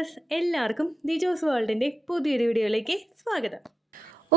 Viewers എല്ലാവർക്കും ദിജോസ് വേൾഡിന്റെ പുതിയൊരു വീഡിയോയിലേക്ക് സ്വാഗതം.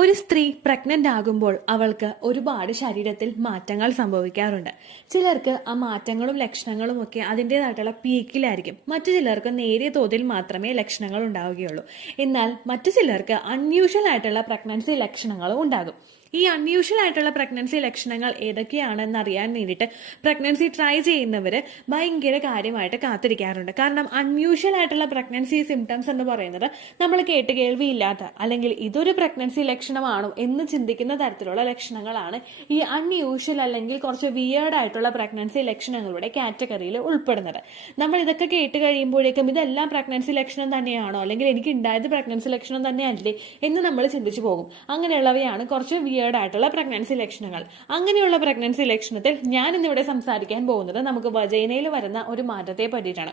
ഒരു സ്ത്രീ പ്രഗ്നന്റ് ആകുമ്പോൾ അവൾക്ക് ഒരുപാട് ശരീരത്തിൽ മാറ്റങ്ങൾ സംഭവിക്കാറുണ്ട്. ചിലർക്ക് ആ മാറ്റങ്ങളും ലക്ഷണങ്ങളും ഒക്കെ അതിൻ്റെതായിട്ടുള്ള പീക്കിലായിരിക്കും. മറ്റു ചിലർക്ക് നേരിയ തോതിൽ മാത്രമേ ലക്ഷണങ്ങൾ ഉണ്ടാവുകയുള്ളൂ. എന്നാൽ മറ്റു ചിലർക്ക് അൺയൂഷ്വൽ ആയിട്ടുള്ള പ്രഗ്നൻസി ലക്ഷണങ്ങളും ഉണ്ടാകും. ഈ അൺയൂഷ്വൽ ആയിട്ടുള്ള പ്രഗ്നൻസി ലക്ഷണങ്ങൾ ഏതൊക്കെയാണെന്ന് അറിയാൻ വേണ്ടിയിട്ട് പ്രഗ്നൻസി ട്രൈ ചെയ്യുന്നവർ ഭയങ്കര കാര്യമായിട്ട് കാത്തിരിക്കാറുണ്ട്. കാരണം അൺയൂഷ്വൽ ആയിട്ടുള്ള പ്രഗ്നൻസി സിംറ്റംസ് എന്ന് പറയുന്നത് നമ്മൾ കേൾവിയില്ലാത്ത അല്ലെങ്കിൽ ഇതൊരു പ്രഗ്നൻസി ലക്ഷണമാണോ എന്ന് ചിന്തിക്കുന്ന തരത്തിലുള്ള ലക്ഷണങ്ങളാണ് ഈ അൺയൂഷ്വൽ അല്ലെങ്കിൽ കുറച്ച് വിയേർഡ് ആയിട്ടുള്ള പ്രഗ്നൻസി ലക്ഷണങ്ങളുടെ കാറ്റഗറിയിൽ ഉൾപ്പെടുന്നത്. നമ്മൾ ഇതൊക്കെ കേട്ട് കഴിയുമ്പോഴേക്കും ഇതെല്ലാം പ്രഗ്നൻസി ലക്ഷണം തന്നെയാണോ അല്ലെങ്കിൽ എനിക്ക് ഉണ്ടായത് പ്രഗ്നൻസി ലക്ഷണം തന്നെയല്ലേ എന്ന് നമ്മൾ ചിന്തിച്ചു പോകും. അങ്ങനെയുള്ളവയാണ് കുറച്ച് ആയിട്ടുള്ള പ്രഗ്നൻസി ലക്ഷണങ്ങൾ. അങ്ങനെയുള്ള പ്രഗ്നൻസി ലക്ഷണത്തിൽ ഞാൻ ഇന്നിവിടെ സംസാരിക്കാൻ പോകുന്നത് നമുക്ക് വജൈനയിൽ വരുന്ന ഒരു മാറ്റത്തെ പറ്റിയിട്ടാണ്.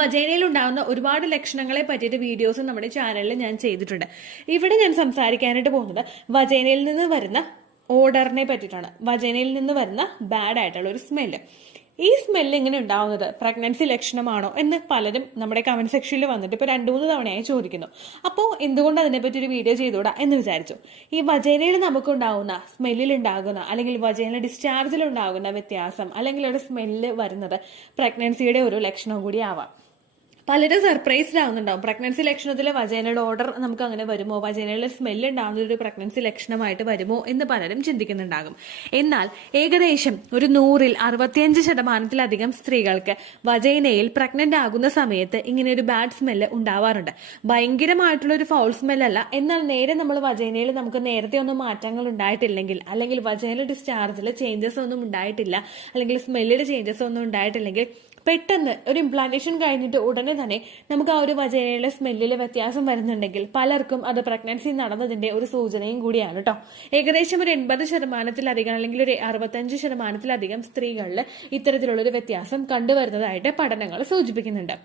വജൈനയിൽ ഉണ്ടാകുന്ന ഒരുപാട് ലക്ഷണങ്ങളെ പറ്റിയിട്ട് വീഡിയോസ് നമ്മുടെ ചാനലിൽ ഞാൻ ചെയ്തിട്ടുണ്ട്. ഇവിടെ ഞാൻ സംസാരിക്കാനായിട്ട് പോകുന്നത് വജൈനയിൽ നിന്ന് വരുന്ന ഓർഡറിനെ പറ്റിയിട്ടാണ്. വജൈനയിൽ നിന്ന് വരുന്ന ബാഡ് ആയിട്ടുള്ള ഒരു സ്മെല്ല്. ഈ സ്മെല്ല് ഇങ്ങനെ ഉണ്ടാവുന്നത് പ്രഗ്നൻസി ലക്ഷണമാണോ എന്ന് പലരും നമ്മുടെ കമന്റ് സെക്ഷനിൽ വന്നിട്ട് ഇപ്പോൾ 2-3 തവണയായി ചോദിക്കുന്നു. അപ്പോൾ എന്തുകൊണ്ട് അതിനെപ്പറ്റി ഒരു വീഡിയോ ചെയ്തുകൂടാ എന്ന് വിചാരിച്ചു. ഈ വജൈനയിൽ നമുക്കുണ്ടാകുന്ന സ്മെല്ലിൽ ഉണ്ടാകുന്ന അല്ലെങ്കിൽ വജൈന ഡിസ്ചാർജിൽ ഉണ്ടാകുന്ന വ്യത്യാസം അല്ലെങ്കിൽ ഒരു സ്മെല്ല് വരുന്നത് പ്രഗ്നൻസിയുടെ ഒരു ലക്ഷണം കൂടി ആവാം. പലരും സർപ്രൈസ്ഡ് ആവുന്നുണ്ടാവും. പ്രഗ്നൻസി ലക്ഷണത്തിലെ വജൈനയുടെ ഓർഡർ നമുക്ക് അങ്ങനെ വരുമോ, വജൈനയിലെ സ്മെല്ല് ഉണ്ടാകുന്ന ഒരു പ്രഗ്നൻസി ലക്ഷണമായിട്ട് വരുമോ എന്ന് പലരും ചിന്തിക്കുന്നുണ്ടാകും. എന്നാൽ ഏകദേശം ഒരു 100-ൽ 65% സ്ത്രീകൾക്ക് വജൈനയിൽ പ്രഗ്നന്റ് ആകുന്ന സമയത്ത് ഇങ്ങനെ ഒരു ബാഡ് സ്മെല്ല് ഉണ്ടാവാറുണ്ട്. ഭയങ്കരമായിട്ടുള്ള ഒരു ഫൗൾ സ്മെല്ലല്ല, എന്നാൽ നേരെ നമ്മൾ വജൈനയിൽ നമുക്ക് നേരത്തെ ഒന്നും മാറ്റങ്ങൾ ഉണ്ടായിട്ടില്ലെങ്കിൽ അല്ലെങ്കിൽ വജൈനൽ ഡിസ്ചാർജിൽ ചേഞ്ചസ് ഒന്നും ഉണ്ടായിട്ടില്ല അല്ലെങ്കിൽ സ്മെല്ലിൽ ചേഞ്ചസ് ഒന്നും ഉണ്ടായിട്ടില്ലെങ്കിൽ പെട്ടെന്ന് ഒരു ഇംപ്ലാന്റേഷൻ കഴിഞ്ഞിട്ട് ഉടനെ തന്നെ നമുക്ക് ആ ഒരു വജൈനയിലെ സ്മെല്ലിൽ വ്യത്യാസം വരുന്നുണ്ടെങ്കിൽ പലർക്കും അത് പ്രഗ്നൻസി നടന്നതിന്റെ ഒരു സൂചനയും കൂടിയാണ് കേട്ടോ. ഏകദേശം ഒരു 80% അല്ലെങ്കിൽ ഒരു 65% സ്ത്രീകളിൽ ഇത്തരത്തിലുള്ള ഒരു വ്യത്യാസം കണ്ടുവരുന്നതായിട്ട് പഠനങ്ങൾ സൂചിപ്പിക്കുന്നുണ്ട്.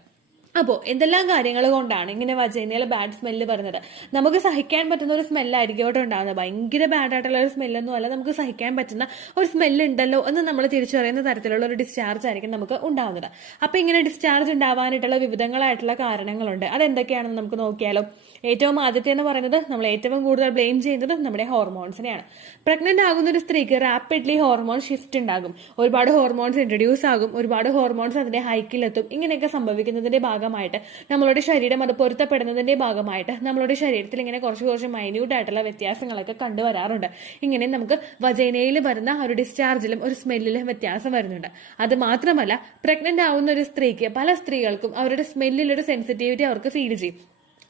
അപ്പോൾ എന്തെല്ലാം കാര്യങ്ങൾ കൊണ്ടാണ് ഇങ്ങനെ വജൈനയിൽ ബാഡ് സ്മെല്ല് വരുന്നത്? നമുക്ക് സഹിക്കാൻ പറ്റുന്ന ഒരു സ്മെല്ലായിരിക്കും അവിടെ ഉണ്ടാകുന്നത്. ഭയങ്കര ബാഡ് ആയിട്ടുള്ള ഒരു സ്മെല്ലൊന്നും അല്ല, നമുക്ക് സഹിക്കാൻ പറ്റുന്ന ഒരു സ്മെല്ല് ഉണ്ടല്ലോ എന്ന് നമ്മൾ തിരിച്ചറിയുന്ന തരത്തിലുള്ള ഒരു ഡിസ്ചാർജ് ആയിരിക്കും നമുക്ക് ഉണ്ടാകുന്നത്. അപ്പൊ ഇങ്ങനെ ഡിസ്ചാർജ് ഉണ്ടാവാനായിട്ടുള്ള വിവിധങ്ങളായിട്ടുള്ള കാരണങ്ങളുണ്ട്. അതെന്തൊക്കെയാണെന്ന് നമുക്ക് നോക്കിയാലോ. ഏറ്റവും ആദ്യത്തെ എന്ന് പറയുന്നത് നമ്മൾ ഏറ്റവും കൂടുതൽ ബ്ലെയിം ചെയ്യുന്നത് നമ്മുടെ ഹോർമോൺസിനെയാണ്. പ്രഗ്നന്റ് ആകുന്ന ഒരു സ്ത്രീക്ക് റാപ്പിഡ്ലി ഹോർമോൺ ഷിഫ്റ്റ് ഉണ്ടാകും. ഒരുപാട് ഹോർമോൺസ് ഇൻട്രൊഡ്യൂസ് ആകും, ഒരുപാട് ഹോർമോൺസ് അതിന്റെ ഹൈക്കിലെത്തും. ഇങ്ങനെയൊക്കെ സംഭവിക്കുന്നതിന്റെ ഭാഗമായിട്ട് നമ്മളുടെ ശരീരം അത് പൊരുത്തപ്പെടുന്നതിന്റെ ഭാഗമായിട്ട് നമ്മളുടെ ശരീരത്തിൽ ഇങ്ങനെ കുറച്ച് മൈന്യൂട്ട് ആയിട്ടുള്ള വ്യത്യാസങ്ങളൊക്കെ കണ്ടുവരാറുണ്ട്. ഇങ്ങനെ നമുക്ക് വജൈനയിൽ വരുന്ന ഒരു ഡിസ്ചാർജിലും ഒരു സ്മെല്ലിലും വ്യത്യാസം വരുന്നുണ്ട്. അത് മാത്രമല്ല, പ്രഗ്നന്റ് ആവുന്ന ഒരു സ്ത്രീക്ക് പല സ്ത്രീകൾക്കും അവരുടെ സ്മെല്ലിലൊരു സെൻസിറ്റിവിറ്റി അവർക്ക് ഫീൽ ചെയ്യും.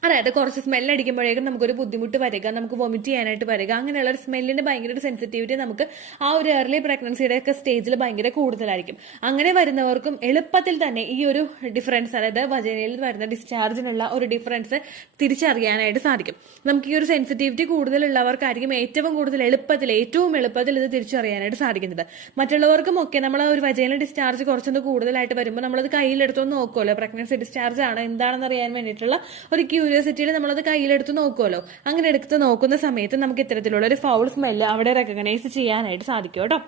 അതായത് കുറച്ച് സ്മെല്ല് അടിക്കുമ്പോഴേക്കും നമുക്കൊരു ബുദ്ധിമുട്ട് വരിക, നമുക്ക് വൊമിറ്റ് ചെയ്യാനായിട്ട് വരിക, അങ്ങനെയുള്ള ഒരു സ്മെല്ലിന് ഭയങ്കര ഒരു സെൻസിറ്റിവിറ്റി നമുക്ക് ആ ഒരു ഏർലി പ്രഗ്നൻസിയുടെ ഒക്കെ സ്റ്റേജിൽ ഭയങ്കര കൂടുതലായിരിക്കും. അങ്ങനെ വരുന്നവർക്കും എളുപ്പത്തിൽ തന്നെ ഈ ഒരു ഡിഫറൻസ്, അതായത് വജൈനയിൽ വരുന്ന ഡിസ്ചാർജിനുള്ള ഒരു ഡിഫറൻസ് തിരിച്ചറിയാനായിട്ട് സാധിക്കും. നമുക്ക് ഈ ഒരു സെൻസിറ്റിവിറ്റി കൂടുതലുള്ളവർക്കായിരിക്കും ഏറ്റവും എളുപ്പത്തിൽ ഇത് തിരിച്ചറിയാനായിട്ട് സാധിക്കുന്നത്. മറ്റുള്ളവർക്കും ഒക്കെ നമ്മൾ ഒരു വജൈനൽ ഡിസ്ചാർജ് കുറച്ചൊന്ന് കൂടുതലായിട്ട് വരുമ്പോൾ നമ്മളത് കയ്യിലെടുത്തൊന്ന് നോക്കുമല്ലോ, പ്രഗ്നൻസി ഡിസ്ചാർജ് ആണ് എന്താണെന്ന് അറിയാൻ വേണ്ടിയിട്ടുള്ള ഒരു ക്യൂരിയോസിറ്റിയിൽ നമ്മളത് കയ്യിലെടുത്ത് നോക്കുമല്ലോ. അങ്ങനെ എടുത്ത് നോക്കുന്ന സമയത്ത് നമുക്ക് ഇത്തരത്തിലുള്ള ഒരു ഫൗൾ സ്മെല്ല് അവിടെ റെക്കഗ്നൈസ് ചെയ്യാനായിട്ട് സാധിക്കും കേട്ടോ.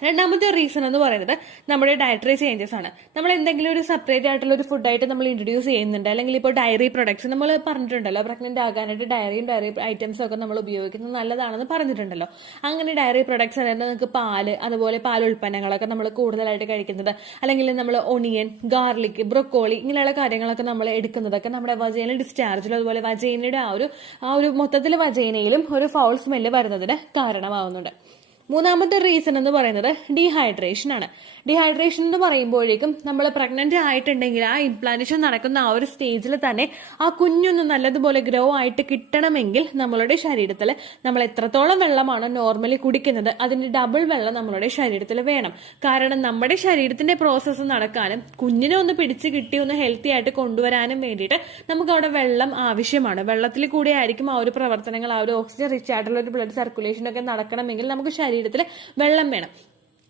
രണ്ടാമത്തെ റീസൺ എന്ന് പറയുന്നത് നമ്മുടെ ഡയറ്ററി ചേഞ്ചസ് ആണ്. നമ്മൾ എന്തെങ്കിലും ഒരു സെപ്പറേറ്റ് ആയിട്ടുള്ള ഒരു ഫുഡായിട്ട് നമ്മൾ ഇൻട്രൊഡ്യൂസ് ചെയ്യുന്നുണ്ട്, അല്ലെങ്കിൽ ഇപ്പോൾ ഡയറി പ്രൊഡക്ട്സ് നമ്മൾ പറഞ്ഞിട്ടുണ്ടല്ലോ, പ്രഗ്നന്റ് ആകാനായിട്ട് ഡയറി ഐറ്റംസും ഒക്കെ നമ്മൾ ഉപയോഗിക്കുന്നത് നല്ലതാണെന്ന് പറഞ്ഞിട്ടുണ്ടല്ലോ. അങ്ങനെ ഡയറി പ്രൊഡക്ട്സ്, അതായത് നമുക്ക് പാല്, അതുപോലെ പാൽ ഉൽപ്പന്നങ്ങളൊക്കെ നമ്മൾ കൂടുതലായിട്ട് കഴിക്കുന്നത്, അല്ലെങ്കിൽ നമ്മൾ ഒണിയൻ, ഗാർലിക്, ബ്രൊക്കോളി ഇങ്ങനെയുള്ള കാര്യങ്ങളൊക്കെ നമ്മൾ എടുക്കുന്നതൊക്കെ നമ്മുടെ വജൈനൽ ഡിസ്ചാർജിലും അതുപോലെ വജൈനയുടെ ആ ഒരു മൊത്തത്തിൽ വജൈനയിലും ഒരു ഫൗൾ സ്മെല്ല് വരുന്നതിന് കാരണമാവുന്നുണ്ട്. മൂന്നാമത്തെ റീസൺ എന്ന് പറയുന്നത് ഡീഹൈഡ്രേഷൻ ആണ്. ഡീഹൈഡ്രേഷൻ എന്ന് പറയുമ്പോഴേക്കും നമ്മൾ പ്രഗ്നന്റ് ആയിട്ടുണ്ടെങ്കിൽ ആ ഇംപ്ലാന്റേഷൻ നടക്കുന്ന ആ ഒരു സ്റ്റേജിൽ തന്നെ ആ കുഞ്ഞൊന്ന് നല്ലതുപോലെ ഗ്രോ ആയിട്ട് കിട്ടണമെങ്കിൽ നമ്മളുടെ ശരീരത്തിൽ നമ്മൾ എത്രത്തോളം വെള്ളമാണ് നോർമലി കുടിക്കുന്നത് അതിന്റെ ഡബിൾ വെള്ളം നമ്മളുടെ ശരീരത്തിൽ വേണം. കാരണം നമ്മുടെ ശരീരത്തിന്റെ പ്രോസസ്സ് നടക്കാനും കുഞ്ഞിനെ ഒന്ന് പിടിച്ച് കിട്ടി ഒന്ന് ഹെൽത്തി ആയിട്ട് കൊണ്ടുവരാനും വേണ്ടിയിട്ട് നമുക്ക് അവിടെ വെള്ളം ആവശ്യമാണ്. വെള്ളത്തിൽ കൂടെ ആയിരിക്കും ആ ഒരു പ്രവർത്തനങ്ങൾ, ആ ഒരു ഓക്സിജൻ റിച്ച് ആയിട്ടുള്ള ഒരു ബ്ലഡ് സർക്കുലേഷൻ ഒക്കെ നടക്കണമെങ്കിൽ നമുക്ക് ശരീരത്തിൽ വെള്ളം വേണം.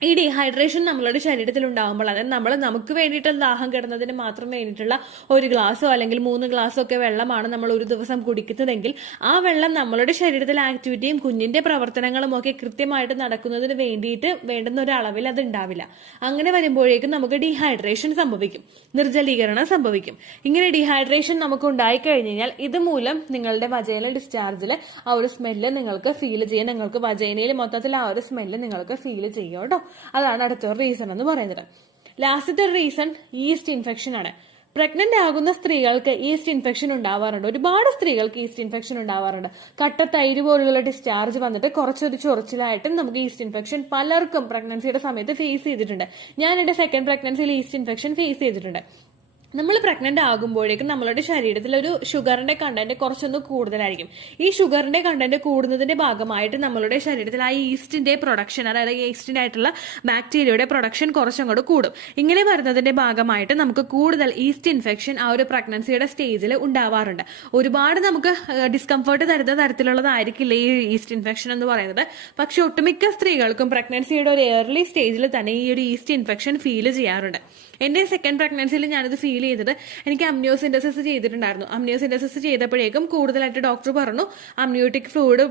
ഈ ഡീഹൈഡ്രേഷൻ നമ്മളുടെ ശരീരത്തിൽ ഉണ്ടാകുമ്പോൾ, അതായത് നമ്മൾ നമുക്ക് വേണ്ടിയിട്ട് ദാഹം കിടന്നതിന് മാത്രം വേണ്ടിയിട്ടുള്ള ഒരു ഗ്ലാസ്സോ അല്ലെങ്കിൽ 3 ഗ്ലാസ്സോ ഒക്കെ വെള്ളമാണ് നമ്മൾ ഒരു ദിവസം കുടിക്കുന്നതെങ്കിൽ ആ വെള്ളം നമ്മളുടെ ശരീരത്തിലെ ആക്ടിവിറ്റിയും കുഞ്ഞിന്റെ പ്രവർത്തനങ്ങളും ഒക്കെ കൃത്യമായിട്ട് നടക്കുന്നതിന് വേണ്ടിയിട്ട് വേണ്ടുന്ന ഒരു അളവിൽ അത് ഉണ്ടാവില്ല. അങ്ങനെ വരുമ്പോഴേക്കും നമുക്ക് ഡീഹൈഡ്രേഷൻ സംഭവിക്കും, നിർജ്ജലീകരണം സംഭവിക്കും. ഇങ്ങനെ ഡീഹൈഡ്രേഷൻ നമുക്ക് ഉണ്ടായിക്കഴിഞ്ഞാൽ ഇതുമൂലം നിങ്ങളുടെ വജൈനൽ ഡിസ്ചാർജിൽ ആ ഒരു സ്മെല്ല് നിങ്ങൾക്ക് ഫീൽ ചെയ്യാൻ, നിങ്ങൾക്ക് വജൈനയിൽ മൊത്തത്തിൽ ആ ഒരു സ്മെല്ല് നിങ്ങൾക്ക് ഫീൽ ചെയ്യും കേട്ടോ. അതാണ് അടുത്തൊരു റീസൺ എന്ന് പറയുന്നത്. ലാസ്റ്റത്തെ റീസൺ ഈസ്റ്റ് ഇൻഫെക്ഷൻ ആണ്. പ്രഗ്നന്റ് ആകുന്ന സ്ത്രീകൾക്ക് ഈസ്റ്റ് ഇൻഫെക്ഷൻ ഉണ്ടാവാറുണ്ട്. ഒരുപാട് സ്ത്രീകൾക്ക് ഈസ്റ്റ് ഇൻഫെക്ഷൻ ഉണ്ടാവാറുണ്ട്. കട്ട തൈര് പോലുള്ള ഡിസ്ചാർജ് വന്നിട്ട് കുറച്ചൊരു ചൊറിച്ചിലായിട്ടും നമുക്ക് ഈസ്റ്റ് ഇൻഫെക്ഷൻ പലർക്കും പ്രഗ്നൻസിയുടെ സമയത്ത് ഫേസ് ചെയ്തിട്ടുണ്ട്. ഞാൻ എന്റെ സെക്കൻഡ് പ്രഗ്നൻസിയിൽ ഈസ്റ്റ് ഇൻഫെക്ഷൻ ഫേസ് ചെയ്തിട്ടുണ്ട്. നമ്മൾ പ്രഗ്നന്റ് ആകുമ്പോഴേക്കും നമ്മളുടെ ശരീരത്തിൽ ഒരു ഷുഗറിന്റെ കണ്ടന്റ് കുറച്ചൊന്ന് കൂടുതലായിരിക്കും. ഈ ഷുഗറിന്റെ കണ്ടന്റ് കൂടുന്നതിന്റെ ഭാഗമായിട്ട് നമ്മളുടെ ശരീരത്തിൽ ആ ഈസ്റ്റിന്റെ പ്രൊഡക്ഷൻ, അതായത് ഈസ്റ്റിന്റെ ആയിട്ടുള്ള ബാക്ടീരിയയുടെ പ്രൊഡക്ഷൻ കുറച്ചങ്ങോട്ട് കൂടും. ഇങ്ങനെ വരുന്നതിന്റെ ഭാഗമായിട്ട് നമുക്ക് കൂടുതൽ ഈസ്റ്റ് ഇൻഫെക്ഷൻ ആ ഒരു പ്രഗ്നൻസിയുടെ സ്റ്റേജിൽ ഉണ്ടാവാറുണ്ട്. ഒരുപാട് നമുക്ക് ഡിസ്കംഫർട്ട് തരുന്ന തരത്തിലുള്ളതായിരിക്കില്ല ഈ ഈസ്റ്റ് ഇൻഫെക്ഷൻ എന്ന് പറയുന്നത്. പക്ഷെ ഒട്ടുമിക്ക സ്ത്രീകൾക്കും പ്രഗ്നൻസിയുടെ ഒരു ഏർലി സ്റ്റേജിൽ തന്നെ ഈ ഒരു ഈസ്റ്റ് ഇൻഫെക്ഷൻ ഫീൽ ചെയ്യാറുണ്ട്. എന്റെ സെക്കൻഡ് പ്രഗ്നൻസിയിൽ ഞാനിത് ഫീൽ ചെയ്തത്, എനിക്ക് അമ്നിയോസിന്റസിസ് ചെയ്തിട്ടുണ്ടായിരുന്നു. അമ്നിയോസിന്റസിസ് ചെയ്തപ്പോഴേക്കും കൂടുതലായിട്ട് ഡോക്ടർ പറഞ്ഞു അമ്നിയോട്ടിക് ഫ്ലൂയിഡ്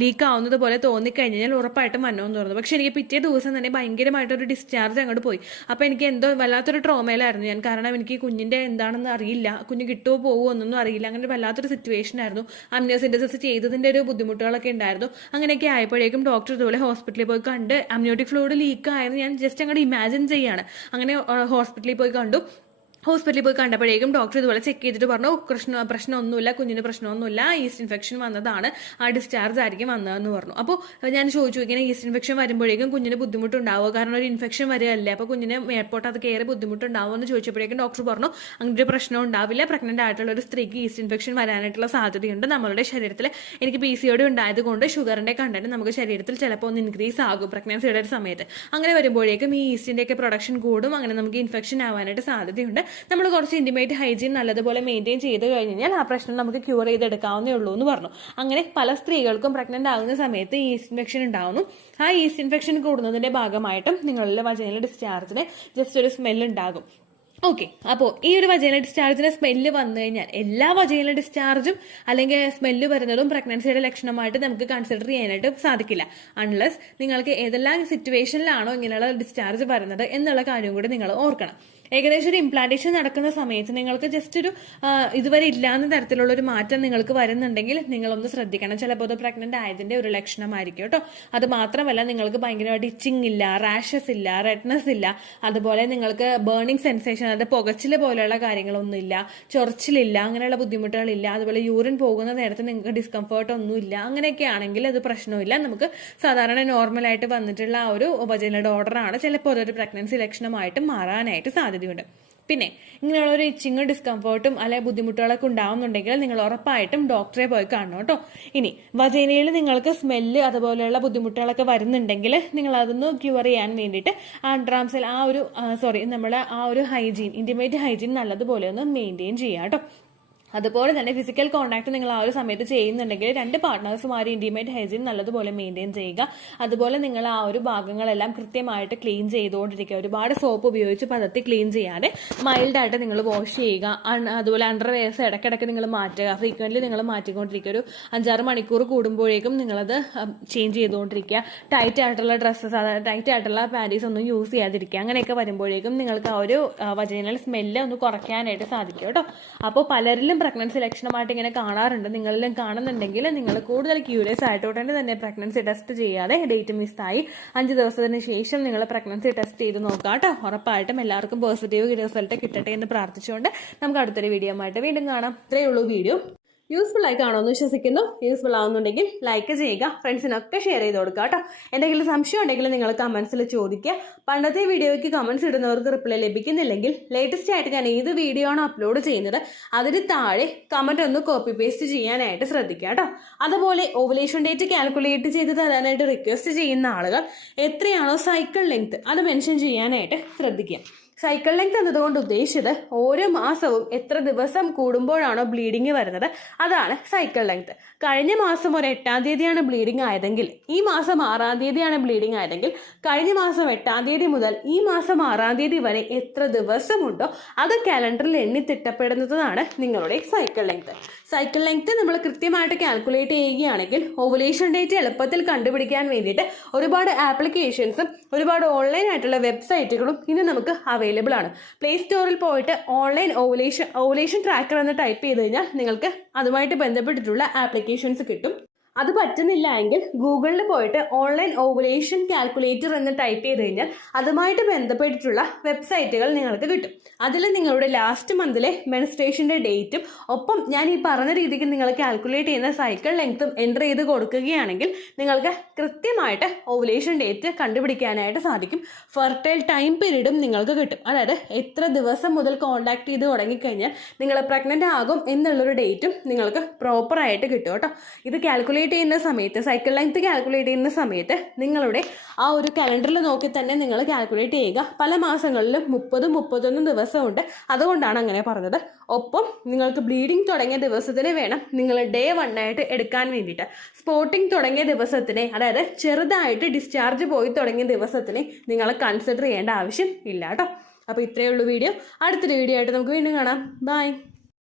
ലീക്ക് ആവുന്നത് പോലെ തോന്നിക്കഴിഞ്ഞാൽ ഉറപ്പായിട്ടും വന്നോന്ന് പറഞ്ഞു. പക്ഷെ എനിക്ക് പിറ്റേ ദിവസം തന്നെ ഭയങ്കരമായിട്ടൊരു ഡിസ്ചാർജ് അങ്ങോട്ട് പോയി. അപ്പൊ എനിക്ക് എന്തോ വല്ലാത്തൊരു ട്രോമയിലായിരുന്നു ഞാൻ. കാരണം എനിക്ക് കുഞ്ഞിന്റെ എന്താണെന്ന് അറിയില്ല, കുഞ്ഞ് കിട്ടുമോ പോവോ എന്നൊന്നും അറിയില്ല. അങ്ങനെ വല്ലാത്തൊരു സിറ്റുവേഷൻ ആയിരുന്നു. അമ്നിയോസിന്റസിസ് ചെയ്തതിന്റെ ഒരു ബുദ്ധിമുട്ടുകളൊക്കെ ഉണ്ടായിരുന്നു. അങ്ങനെയൊക്കെ ആയപ്പോഴേക്കും ഡോക്ടർ ഇതുപോലെ ഹോസ്പിറ്റലിൽ പോയി കണ്ട് അമ്നിയോട്ടിക് ഫ്ലൂയിഡ് ലീക്ക് ആയെന്ന് ഞാൻ ജസ്റ്റ് അങ്ങോട്ട് ഇമാജിൻ ചെയ്യാണ്. അങ്ങനെ ഹോസ്പിറ്റലിൽ പോയി കണ്ടു. ഹോസ്പിറ്റലിൽ പോയി കണ്ടപ്പോഴേക്കും ഡോക്ടർ ഇതുപോലെ ചെക്ക് ചെയ്തിട്ട് പറഞ്ഞു പ്രശ്നമൊന്നുമില്ല, കുഞ്ഞിന് പ്രശ്നമൊന്നുമില്ല, ഈസ്റ്റ് ഇൻഫെക്ഷൻ വന്നതാണ്, ആ ഡിസ്ചാർജ് ആയിരിക്കും വന്നതെന്ന് പറഞ്ഞു. അപ്പോൾ ഞാൻ ചോദിച്ചു, ഇങ്ങനെ ഈസ്റ്റ് ഇൻഫെക്ഷൻ വരുമ്പോഴേക്കും കുഞ്ഞിന് ബുദ്ധിമുട്ടുണ്ടാവുക, കാരണം ഒരു ഇൻഫെക്ഷൻ വരികയല്ലേ, അപ്പോൾ കുഞ്ഞിന് മേൽപോട്ട് അത് കയറി ബുദ്ധിമുട്ടുണ്ടാവുമോ എന്ന് ചോദിച്ചപ്പോഴേക്കും ഡോക്ടർ പറഞ്ഞു അങ്ങനെ ഒരു പ്രശ്നം ഉണ്ടാവില്ല, പ്രഗ്നന്റ് ആയിട്ടുള്ള ഒരു സ്ത്രീക്ക് ഈസ്റ്റ് ഇൻഫെക്ഷൻ വരാനായിട്ടുള്ള സാധ്യതയുണ്ട്. നമ്മളുടെ ശരീരത്തിൽ എനിക്ക് PCOD ഉണ്ടായതുകൊണ്ട് ഷുഗറിന്റെ കണ്ടന്റ് നമുക്ക് ശരീരത്തിൽ ചിലപ്പോൾ ഒന്ന് ഇൻക്രീസ് ആകും പ്രഗ്നൻസിയുടെ ഒരു സമയത്ത്. അങ്ങനെ വരുമ്പോഴേക്കും ഈ ഈസ്റ്റിന്റെ ഒക്കെ പ്രൊഡക്ഷൻ കൂടും, അങ്ങനെ നമുക്ക് ഇൻഫെക്ഷൻ ആവാനായിട്ട് സാധ്യതയുണ്ട്. നമ്മൾ കുറച്ച് ഇന്റിമേറ്റ് ഹൈജീൻ നല്ലതുപോലെ മെയിൻറ്റെയിൻ ചെയ്ത് കഴിഞ്ഞാൽ ആ പ്രശ്നം നമുക്ക് ക്യൂർ ചെയ്തെടുക്കാവുന്നേ ഉള്ളൂ എന്ന് പറഞ്ഞു. അങ്ങനെ പല സ്ത്രീകൾക്കും പ്രഗ്നന്റ് ആകുന്ന സമയത്ത് ഈസ്റ്റ് ഇൻഫെക്ഷൻ ഉണ്ടാവുന്നു. ആ ഈസ്റ്റ് ഇൻഫെക്ഷൻ കൂടുന്നതിന്റെ ഭാഗമായിട്ടും നിങ്ങളുടെ വജൈനൽ ഡിസ്ചാർജിന് ജസ്റ്റ് ഒരു സ്മെല്ല് ഉണ്ടാകും. ഓക്കെ, അപ്പോൾ ഈ ഒരു വജൈനൽ ഡിസ്ചാർജിന് സ്മെല്ല് വന്നു കഴിഞ്ഞാൽ എല്ലാ വജൈനൽ ഡിസ്ചാർജും അല്ലെങ്കിൽ സ്മെല്ല് വരുന്നതും പ്രഗ്നൻസിയുടെ ലക്ഷണമായിട്ട് നമുക്ക് കൺസിഡർ ചെയ്യാനായിട്ട് സാധിക്കില്ല. അൺലെസ് നിങ്ങൾക്ക് ഏതെല്ലാം സിറ്റുവേഷനിലാണോ ഇങ്ങനെയുള്ള ഡിസ്ചാർജ് വരുന്നത് എന്നുള്ള കാര്യം കൂടി നിങ്ങൾ ഓർക്കണം. ഏകദേശം ഒരു ഇംപ്ലാന്റേഷൻ നടക്കുന്ന സമയത്ത് നിങ്ങൾക്ക് ജസ്റ്റ് ഒരു ഇതുവരെ ഇല്ലാന്ന തരത്തിലുള്ള ഒരു മാറ്റം നിങ്ങൾക്ക് വരുന്നുണ്ടെങ്കിൽ നിങ്ങളൊന്ന് ശ്രദ്ധിക്കണം. ചിലപ്പോൾ അത് പ്രഗ്നന്റ് ആയതിന്റെ ഒരു ലക്ഷണമായിരിക്കും കേട്ടോ. അത് മാത്രമല്ല, നിങ്ങൾക്ക് ഭയങ്കരമായിട്ട് ഇച്ചിങ് ഇല്ല, റാഷസ് ഇല്ല, റെഡ്നെസ് ഇല്ല, അതുപോലെ നിങ്ങൾക്ക് ബേണിംഗ് സെൻസേഷൻ, അതായത് പുകച്ചില് പോലെയുള്ള കാര്യങ്ങളൊന്നും ഇല്ല, ചൊറിച്ചിലില്ല, അങ്ങനെയുള്ള ബുദ്ധിമുട്ടുകളില്ല, അതുപോലെ യൂറിൻ പോകുന്ന നേരത്തെ നിങ്ങൾക്ക് ഡിസ്കംഫേർട്ട് ഒന്നും ഇല്ല, അങ്ങനെയൊക്കെ ആണെങ്കിൽ അത് പ്രശ്നമില്ല. നമുക്ക് സാധാരണ നോർമലായിട്ട് വന്നിട്ടുള്ള ആ ഒരു വജൈനൽ ഓർഡർ ആണ് ചിലപ്പോൾ അതൊരു പ്രഗ്നൻസി ലക്ഷണമായിട്ട് മാറാനായിട്ട് സാധിക്കും. പിന്നെ ഇങ്ങനെയുള്ള ഒരു ഇച്ചിങ് ഡിസ്കംഫേർട്ടും അല്ലെങ്കിൽ ബുദ്ധിമുട്ടുകളൊക്കെ ഉണ്ടാവുന്നുണ്ടെങ്കിൽ നിങ്ങൾ ഉറപ്പായിട്ടും ഡോക്ടറെ പോയി കാണണം കേട്ടോ. ഇനി വജൈനയിൽ നിങ്ങൾക്ക് സ്മെല്ല് അതുപോലെയുള്ള ബുദ്ധിമുട്ടുകളൊക്കെ വരുന്നുണ്ടെങ്കിൽ നിങ്ങൾ അതൊന്ന് ക്യൂർ ചെയ്യാൻ വേണ്ടിയിട്ട് ആൻഡ്രാംസെൽ നമ്മുടെ ആ ഒരു ഹൈജീൻ, ഇന്റിമേറ്റ് ഹൈജീൻ നല്ലതുപോലെ ഒന്ന് മെയിൻറ്റെയിൻ ചെയ്യാം കേട്ടോ. അതുപോലെ തന്നെ ഫിസിക്കൽ കോൺടാക്ട് നിങ്ങൾ ആ ഒരു സമയത്ത് ചെയ്യുന്നുണ്ടെങ്കിൽ 2 പാർട്ട്നേഴ്സുമാരും ഇന്റിമേറ്റ് ഹൈജീൻ നല്ലതുപോലെ മെയിൻറ്റെയിൻ ചെയ്യുക. അതുപോലെ നിങ്ങൾ ആ ഒരു ഭാഗങ്ങളെല്ലാം കൃത്യമായിട്ട് ക്ലീൻ ചെയ്തുകൊണ്ടിരിക്കുക. ഒരുപാട് സോപ്പ് ഉപയോഗിച്ച് പതത്തി ക്ലീൻ ചെയ്യാതെ മൈൽഡായിട്ട് നിങ്ങൾ വാഷ് ചെയ്യുക. അതുപോലെ അണ്ടർവെയർസ് ഇടയ്ക്കിടയ്ക്ക് നിങ്ങൾ മാറ്റുക, ഫ്രീക്വന്റ്ലി നിങ്ങൾ മാറ്റിക്കൊണ്ടിരിക്കുക. ഒരു 5-6 മണിക്കൂർ കൂടുമ്പോഴേക്കും നിങ്ങളത് ചേഞ്ച് ചെയ്തുകൊണ്ടിരിക്കുക. ടൈറ്റ് ആയിട്ടുള്ള ഡ്രസ്സസ്, അതായത് ടൈറ്റ് ആയിട്ടുള്ള പാൻറ്റീസ് ഒന്നും യൂസ് ചെയ്യാതിരിക്കുക. അങ്ങനെയൊക്കെ വരുമ്പോഴേക്കും നിങ്ങൾക്ക് ആ ഒരു വജൈനൽ സ്മെല്ല് ഒന്ന് കുറയ്ക്കാനായിട്ട് സാധിക്കും കേട്ടോ. അപ്പോൾ പലരിലും പ്രഗ്നൻസി ലക്ഷണമായിട്ട് ഇങ്ങനെ കാണാറുണ്ട്. നിങ്ങളിലും കാണുന്നുണ്ടെങ്കിൽ നിങ്ങൾ കൂടുതൽ ക്യൂരിയസ് ആയിട്ടോടെ തന്നെ പ്രഗ്നൻസി ടെസ്റ്റ് ചെയ്യാതെ ഡേറ്റ് മിസ്സായി 5 ദിവസത്തിന് ശേഷം നിങ്ങൾ പ്രഗ്നൻസി ടെസ്റ്റ് ചെയ്ത് നോക്കാം കേട്ടോ. ഉറപ്പായിട്ടും എല്ലാവർക്കും പോസിറ്റീവ് റിസൾട്ട് കിട്ടട്ടെ എന്ന് പ്രാർത്ഥിച്ചുകൊണ്ട് നമുക്ക് അടുത്തൊരു വീഡിയോ ആയിട്ട് വീണ്ടും കാണാം. ഇത്രയേ ഉള്ളൂ വീഡിയോ. യൂസ്ഫുൾ ആയി കാണുമെന്ന് വിശ്വസിക്കുന്നു. യൂസ്ഫുൾ ആവുന്നുണ്ടെങ്കിൽ ലൈക്ക് ചെയ്യുക, ഫ്രണ്ട്സിനൊക്കെ ഷെയർ ചെയ്ത് കൊടുക്കുക കേട്ടോ. എന്തെങ്കിലും സംശയം ഉണ്ടെങ്കിൽ നിങ്ങൾ കമന്റ്സിൽ ചോദിക്കുക. പണ്ടത്തെ വീഡിയോയ്ക്ക് കമന്റ്സ് ഇടുന്നവർക്ക് റിപ്ലൈ ലഭിക്കുന്നില്ലെങ്കിൽ ലേറ്റസ്റ്റ് ആയിട്ട് ഞാൻ ഏത് വീഡിയോ ആണ് അപ്ലോഡ് ചെയ്യുന്നത് അതിന് താഴെ കമന്റ് ഒന്ന് കോപ്പി പേസ്റ്റ് ചെയ്യാനായിട്ട് ശ്രദ്ധിക്കുക കേട്ടോ. അതുപോലെ ഓവുലേഷൻ ഡേറ്റ് കാൽക്കുലേറ്റ് ചെയ്ത് തരാനായിട്ട് റിക്വസ്റ്റ് ചെയ്യുന്ന ആളുകൾ എത്രയാണോ സൈക്കിൾ ലെങ്ത് അത് മെൻഷൻ ചെയ്യാനായിട്ട് ശ്രദ്ധിക്കുക. സൈക്കിൾ ലെങ്ത് എന്നതുകൊണ്ട് ഉദ്ദേശിച്ചത് ഓരോ മാസവും എത്ര ദിവസം കൂടുമ്പോഴാണോ ബ്ലീഡിങ് വരുന്നത് അതാണ് സൈക്കിൾ ലെങ്ത്. കഴിഞ്ഞ മാസം ഒരു 8-ാം തീയതിയാണ് ബ്ലീഡിങ് ആയതെങ്കിൽ ഈ മാസം 6-ാം തീയതിയാണ് ബ്ലീഡിങ് ആയതെങ്കിൽ കഴിഞ്ഞ മാസം 8-ാം തീയതി മുതൽ ഈ മാസം 6-ാം തീയതി വരെ എത്ര ദിവസമുണ്ടോ അത് കാലണ്ടറിൽ എണ്ണി തിട്ടപ്പെടുന്നതാണ് നിങ്ങളുടെ സൈക്കിൾ ലെങ്ത്. സൈക്കിൾ ലെങ്ത് നമ്മൾ കൃത്യമായിട്ട് കാൽക്കുലേറ്റ് ചെയ്യുകയാണെങ്കിൽ ഓവുലേഷൻ ഡേറ്റ് എളുപ്പത്തിൽ കണ്ടുപിടിക്കാൻ വേണ്ടിയിട്ട് ഒരുപാട് ആപ്ലിക്കേഷൻസും ഒരുപാട് ഓൺലൈൻ ആയിട്ടുള്ള വെബ്സൈറ്റുകളും ഇന്ന് നമുക്ക് അവൈലബിൾ ആണ്. പ്ലേ സ്റ്റോറിൽ പോയിട്ട് ഓൺലൈൻ ഓവുലേഷൻ ട്രാക്കർ എന്ന് ടൈപ്പ് ചെയ്ത് കഴിഞ്ഞാൽ നിങ്ങൾക്ക് അതുമായിട്ട് ബന്ധപ്പെട്ടിട്ടുള്ള ആപ്ലിക്കേഷൻസ് കിട്ടും. അത് പറ്റുന്നില്ല എങ്കിൽ ഗൂഗിളിൽ പോയിട്ട് ഓൺലൈൻ ഓവുലേഷൻ കാൽക്കുലേറ്റർ എന്ന് ടൈപ്പ് ചെയ്ത് കഴിഞ്ഞാൽ അതുമായിട്ട് ബന്ധപ്പെട്ടിട്ടുള്ള വെബ്സൈറ്റുകൾ നിങ്ങൾക്ക് കിട്ടും. അതിൽ നിങ്ങളുടെ ലാസ്റ്റ് മന്തിലെ മെൻസ്ട്രേഷൻ്റെ ഡേറ്റും ഒപ്പം ഞാൻ ഈ പറഞ്ഞ രീതിക്ക് നിങ്ങൾ കാൽക്കുലേറ്റ് ചെയ്യുന്ന സൈക്കിൾ ലെങ്ത്തും എൻ്റർ ചെയ്ത് കൊടുക്കുകയാണെങ്കിൽ നിങ്ങൾക്ക് കൃത്യമായിട്ട് ഓവുലേഷൻ ഡേറ്റ് കണ്ടുപിടിക്കാനായിട്ട് സാധിക്കും. ഫെർട്ടൈൽ ടൈം പീരീഡും നിങ്ങൾക്ക് കിട്ടും. അതായത് എത്ര ദിവസം മുതൽ കോൺടാക്ട് ചെയ്ത് തുടങ്ങിക്കഴിഞ്ഞാൽ നിങ്ങൾ പ്രഗ്നൻ്റ് ആകും എന്നുള്ളൊരു ഡേറ്റും നിങ്ങൾക്ക് പ്രോപ്പറായിട്ട് കിട്ടും കേട്ടോ. ഇത് കാൽക്കുലേറ്റ് ചെയ്യുന്ന സമയത്ത് സൈക്കിൾ ലെങ്ത് കാൽക്കുലേറ്റ് ചെയ്യുന്ന സമയത്ത് നിങ്ങളുടെ ആ ഒരു കലണ്ടറിൽ നോക്കി തന്നെ നിങ്ങൾ കാൽക്കുലേറ്റ് ചെയ്യുക. പല മാസങ്ങളിലും 30-31 ദിവസമുണ്ട്, അതുകൊണ്ടാണ് അങ്ങനെ പറഞ്ഞത്. ഒപ്പം നിങ്ങൾക്ക് ബ്ലീഡിങ് തുടങ്ങിയ ദിവസത്തിന് വേണം നിങ്ങൾ ഡേ 1 ആയിട്ട് എടുക്കാൻ വേണ്ടിയിട്ട്. സ്പോട്ടിങ് തുടങ്ങിയ ദിവസത്തിനെ, അതായത് ചെറുതായിട്ട് ഡിസ്ചാർജ് പോയി തുടങ്ങിയ ദിവസത്തിനെ നിങ്ങൾ കൺസിഡർ ചെയ്യേണ്ട ആവശ്യം ഇല്ല കേട്ടോ. അപ്പോൾ ഇത്രയേ ഉള്ളൂ വീഡിയോ. അടുത്തൊരു വീഡിയോ ആയിട്ട് നമുക്ക് വീണ്ടും കാണാം. ബൈ.